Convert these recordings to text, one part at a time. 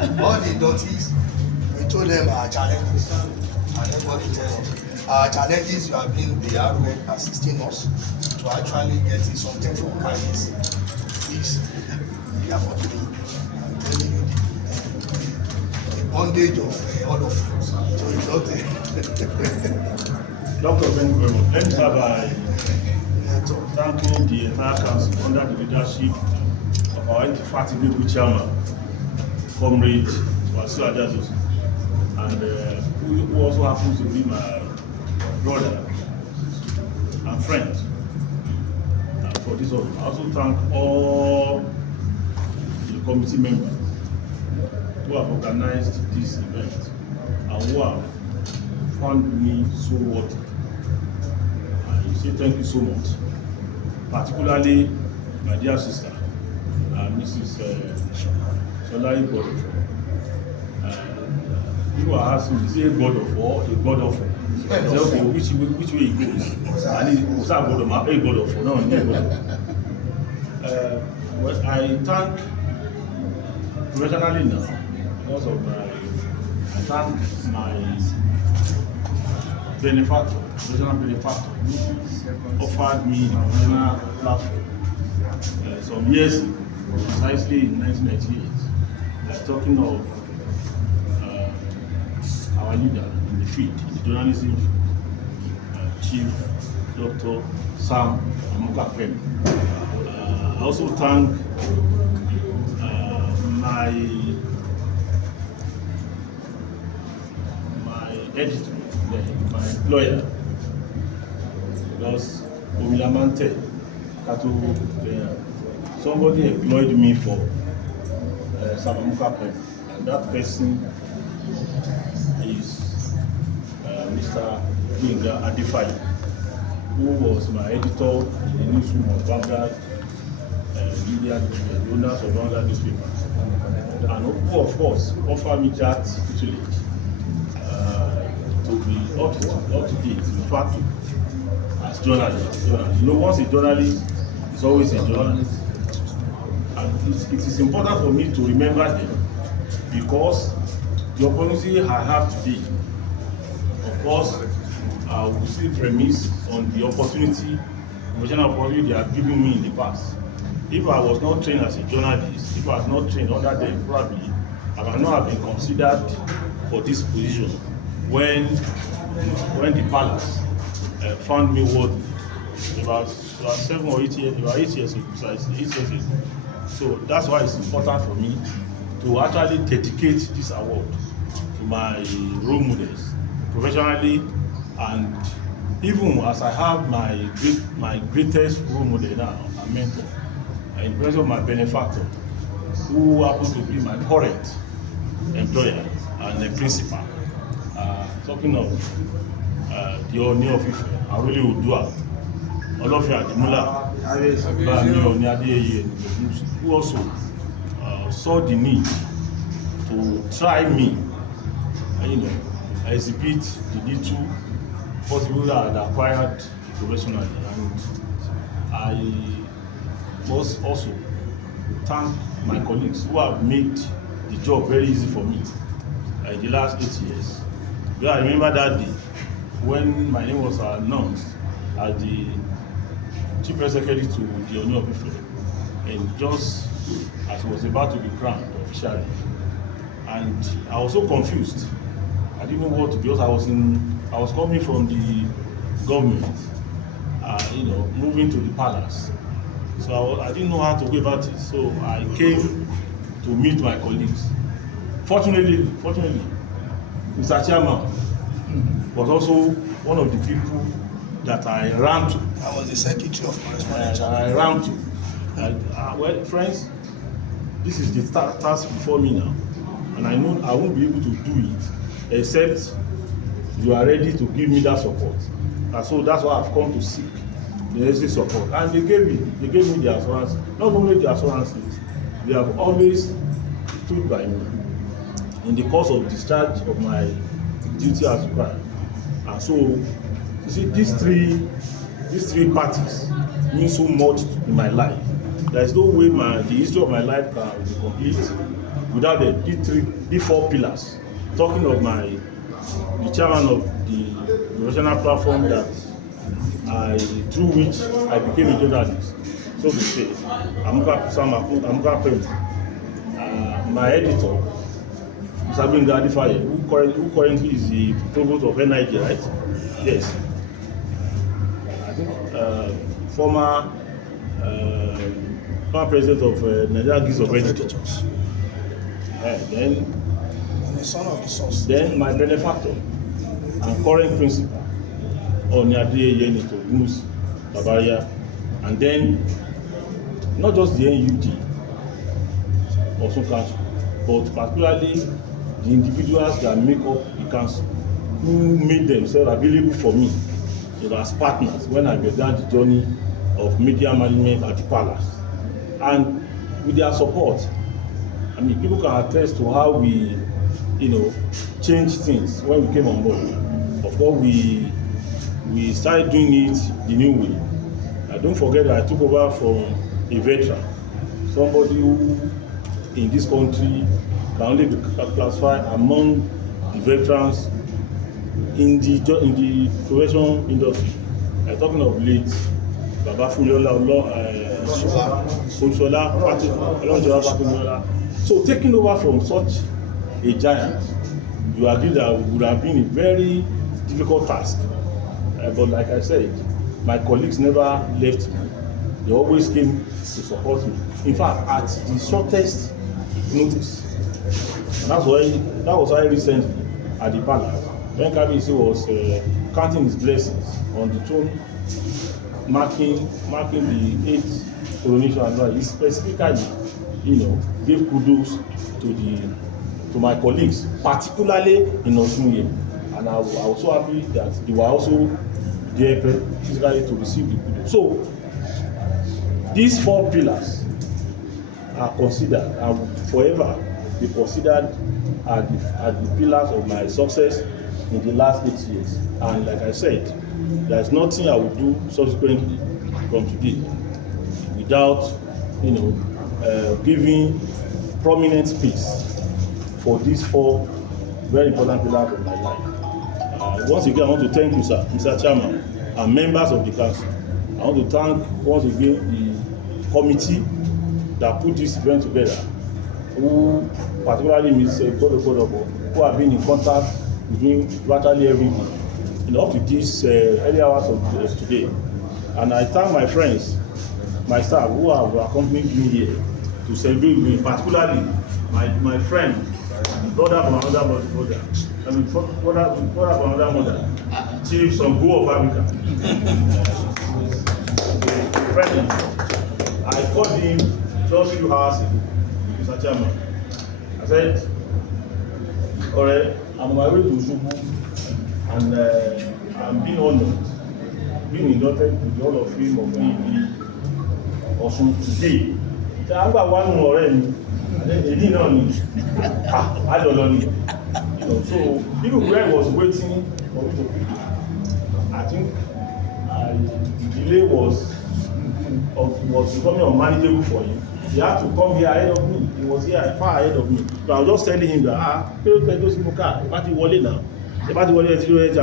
All the duties, we told them our challenges, and everybody tells us our challenges. You have been the hard work assisting us to actually get something from kindness. Please, we are fortunate. I'm telling you the bondage of all of you. So it's not Doctor, thank you very much. Let me start by thanking the entire council under the leadership of our indefatigable chairman, Comrade Wasiu Ajados, and who also happens to be my brother and friend. And for this, I also thank all the committee members who have organized this event and who have found me so worthy. I say thank you so much, particularly my dear sister, Mrs. Solai Godofo. People are asking, is it a Godofo or a Godofo? I say, okay, which way it goes? And it was a Godofo, no, a Godofo. Well, I thank professionally now, because of I thank my benefactor, professional benefactor, who offered me a professional platform some years ago, precisely in 1998. Talking of our leader in the field, in the journalism field, Chief Dr. Sam Amukapem. I also thank my editor, my employer, because Omilamante somebody employed me for Sabamuka, and that person is Mr. Binga Adifai, who was my editor in the newsroom of Vanguard, media, the owners of Vanguard newspapers, and who of course offered me that tutelage to be up to date, in fact, as journalist. You know, once a journalist is always a journalist. And it is important for me to remember them, because the opportunity I have today, of course, I will still premise on the opportunity, professional opportunity they have given me in the past. If I was not trained as a journalist, if I was not trained under them, probably I might not have been considered for this position when the palace found me worthy about 7 or 8 years, about 8 years ago, precisely 8 years ago. So that's why it's important for me to actually dedicate this award to my role models, professionally, and even as I have my greatest role model now, a mentor, in presence of my benefactor, who happens to be my current employer and the principal. Talking of the OONI of Ife, I really would do it. Olafare Adimula, who also saw the need to try me, exhibit the little possible that I acquired professionally. And I must also thank my colleagues who have made the job very easy for me in the last 8 years. Yeah, I remember that day when my name was announced as the Chief Press Secretary to the OONI of Ife, and just as I was about to be crowned officially, and I was so confused. I didn't know what to do, because I was coming from the government, moving to the palace. So I didn't know how to go about it. So I came to meet my colleagues. Fortunately, Mr. Chairman was also one of the people that I ran to. I was the secretary of correspondence. I ran to. Well, friends, this is the task before me now, and I know I won't be able to do it except you are ready to give me that support. And so that's why I've come to seek the necessary support. And they gave me the assurance. Not only the assurances, they have always stood by me in the course of discharge of my duty as required. And so, you see, these three parties mean so much in my life. There is no way the history of my life can be complete without the 4 pillars. Talking of the chairman of the professional platform through which I became a journalist, so to say, Amuka Pem, my editor, Mr. Adifaya, who currently is the provost of NUJ, right? Yes. I think former president of Nigeria Guild of Editors. Then, and the son of the source. Then my benefactor and current principal, Onyade Yenito Mus Babaria, and then not just the NUJ also council, but particularly the individuals that make up the council, who made themselves available for me, as partners when I began the journey of media management at the palace. And with their support, I mean, people can attest to how we, changed things when we came on board. Of course, we started doing it the new way. Don't forget that I took over from a veteran, somebody who in this country can only be classified among the veterans in the professional industry. I'm talking of late Baba Funyola. So taking over from such a giant, you agree that would have been a very difficult task. But like I said, my colleagues never left me. They always came to support me. In fact, at the shortest notice. And that was why recently at the palace, when Kabisi was counting his blessings on the throne, marking the 8th coronation, and he specifically, gave kudos to my colleagues, particularly in Otunba. And I was so happy that they were also there physically to receive the kudos. So these 4 pillars are considered and will forever be considered as the pillars of my success in the last 8 years. And like I said, there is nothing I will do subsequently from today without, giving prominent space for these 4 very important pillars of my life. Once again, I want to thank you, sir, Mr. Chairman, and members of the council. I want to thank once again the committee that put this event together, who particularly Mr. Bodo, who have been in contact with me virtually every day, up to this early hours of today. And I thank my friends, my staff, who have accompanied me here to celebrate with me, particularly my friend, brother from another brother. I mean, brother from another mother, Chief Sambu of Africa. Friend, I called him just a few hours ago, Mr. Chairman. I said, alright, I'm on my way to Shubu, and I'm being honored, being inducted to the Hall of Fame of NUJ Osun today. So I'm got one more already, and then they didn't know me. I don't know. So people where was waiting for me to pick it. I think the delay was becoming unmanageable for him. He had to come here ahead of me. He was here far ahead of me. So I was just telling him that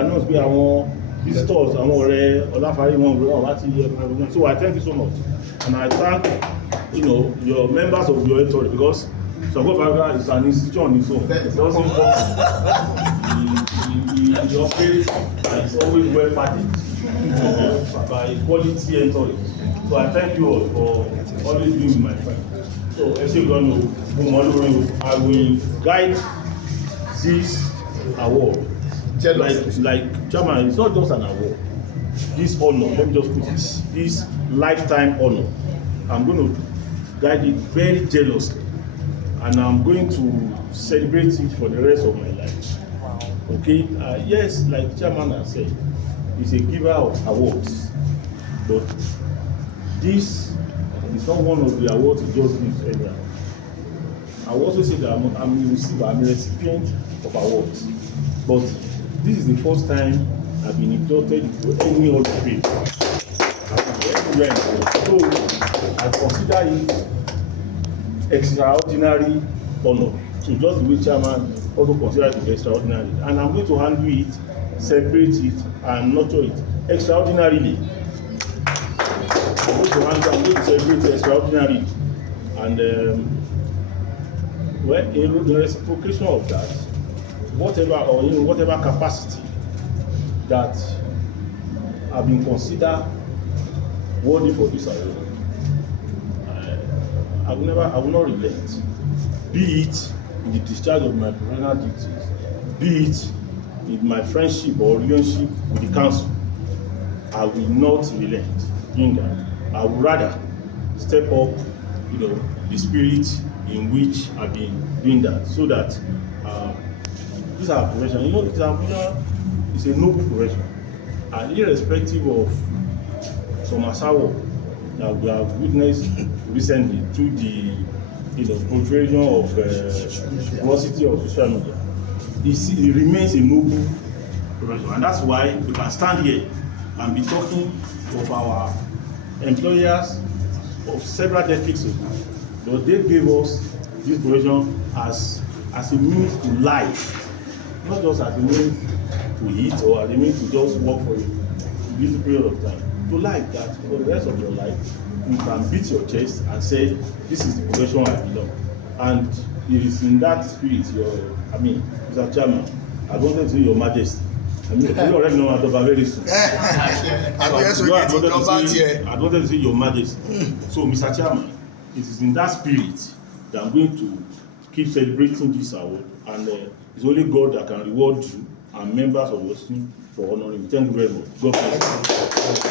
announce pé àwọn visitors, àwọn ọ̀rẹ́ Olafare wọn. So I thank you so much, and I thank your members of your editorial, because Sango is an institution on its own. It doesn't work. He operates and it's always well packaged by quality editorial. So I thank you all for always being with my friend. So I will guide this award. Like Chairman, it's not just an award. This honor, let me just put this lifetime honor, I'm going to guide it very jealously, and I'm going to celebrate it for the rest of my life. Okay? Yes, like Chairman has said, he's a giver of awards, but this is not one of the awards he just gives anyhow. I will also say that I'm a recipient of awards, but this is the first time I've been inducted into any Hall of Fame. So I consider it extraordinary honor. So just the way chairman also consider it extraordinary, and I'm going to handle it, celebrate it, and nurture it extraordinarily. I'm going to celebrate it extraordinarily, and well, in reciprocation of that, whatever or in whatever capacity that have been considered worthy for this award, I will not relent. Be it in the discharge of my professional duties, be it in my friendship or relationship with the council, I will not relent in that. I would rather step up, the spirit in which I've been doing that, so that this is our profession. It's a noble profession, and irrespective of some asawo that we have witnessed recently through the proliferation of velocity of social media, it remains a noble profession, and that's why we can stand here and be talking of our employers of several decades ago, but they gave us this profession as a means to life, not just as a means to eat or as a means to just work for a little period of time. To like that for the rest of your life, you can beat your chest and say, this is the profession I belong. And it is in that spirit, Mr. Chairman, I wanted to say Your Majesty. You already know Otunba very soon. I wanted to say Your Majesty. So, Mr. Chairman, it is in that spirit that I'm going to keep celebrating this award, and it's only God that can reward you and members of your team for honoring. Thank you very much. God bless you.